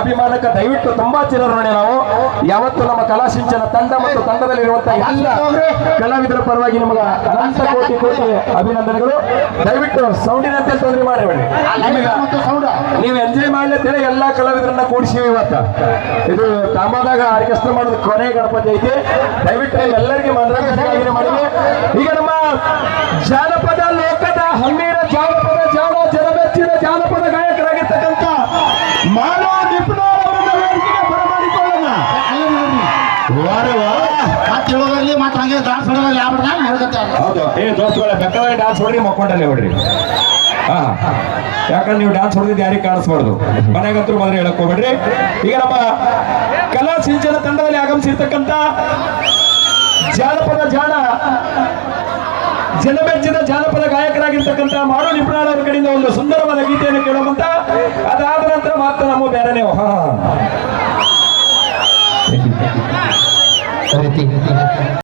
ಅಭಿಮಾನಕ್ಕೆ ದಯವಿಟ್ಟು ತುಂಬಾ ಚಿರಋಣಿ ನಾವು ಯಾವತ್ತು ನಮ್ಮ ಕಲಾಸಿಂಚನ ತಂಡ ಮತ್ತು ತಂಡದಲ್ಲಿರುವಂತಹ ಎಲ್ಲ ಕಲಾವಿದರ ಪರವಾಗಿ ನಿಮಗೆ ಅನಂತ ಕೋಟಿ ಕೋಟಿ ಅಭಿನಂದನೆಗಳು. ದಯವಿಟ್ಟು ಸೌಂಡಿನಂತೆ ತೊಂದರೆ ಮಾಡಬೇಡಿ. ನೀವು ಎಂಜಾಯ್ ಮಾಡ್ಲಿದ್ದೇನೆ ಎಲ್ಲಾ ಕಲಾವಿದರನ್ನ ಕೂಡಿಸಿವಿ. ಇವತ್ತು ಇದು ತಾಮದಾಗ ಆರ್ಕೆಸ್ಟ್ರಾ ಮಾಡೋದು ಕೊನೆ ಗಣಪತಿ ಐತಿ. ದಯವಿಟ್ಟು ಎಲ್ಲರಿಗೆ ಮನರಂಜನೆ ಮಾಡಿವೆ. ಈಗ ನಮ್ಮ ಜಾನಪದ ಲೋಕದ ಹಮ್ಮಿನ ಜಾನಪದ ಜನಮೆಚ್ಚಿನ ಜಾನಪದ ಗಾಯಕರಾಗಿರ್ತಕ್ಕಂಥ ಮಾನವ ನಿಪುಣರವರನ್ನ ವೇದಿಕೆಗೆ ಬರಮಾಡಿಕೊಳ್ಳೋಣ. ಹೌದು, ದೋಸ್ತುಗಳ ಬೆಕ್ಕದಾಗ ಡ್ಯಾನ್ಸ್ ಹೊಡ್ರಿ, ಮಕ್ಕೊಂಡಲ್ಲೇ ಹೊಡ್ರಿ. ಯಾಕಂದ್ರೆ ನೀವು ಡ್ಯಾನ್ಸ್ ಹೊಡೆದಿದ್ದು ಯಾರಿಗೆ ಕಾಣಿಸ್ಬಾರ್ದು. ಮನೆಗಂತೂ ಮೊದಲು ಹೇಳಕ್ ಹೋಗ್ಬೇಡ್ರಿ. ಈಗ ನಮ್ಮ ಕಲಾ ಸಿಂಚನ ತಂಡದಲ್ಲಿ ಆಗಮಿಸಿರ್ತಕ್ಕಂಥ ಜಾನಪದ ಜನಮೆಚ್ಚಿದ ಜಾನಪದ ಗಾಯಕರಾಗಿರ್ತಕ್ಕಂಥ ಮಾಡು ನಿಪುಣರ ಕಡೆಯಿಂದ ಒಂದು ಸುಂದರವಾದ ಗೀತೆಯನ್ನು ಕೇಳುವಂತ, ಅದಾದ ನಂತರ ಮಾತ್ರ ನಮ್ಮ ಬೇರೆ ನೀವು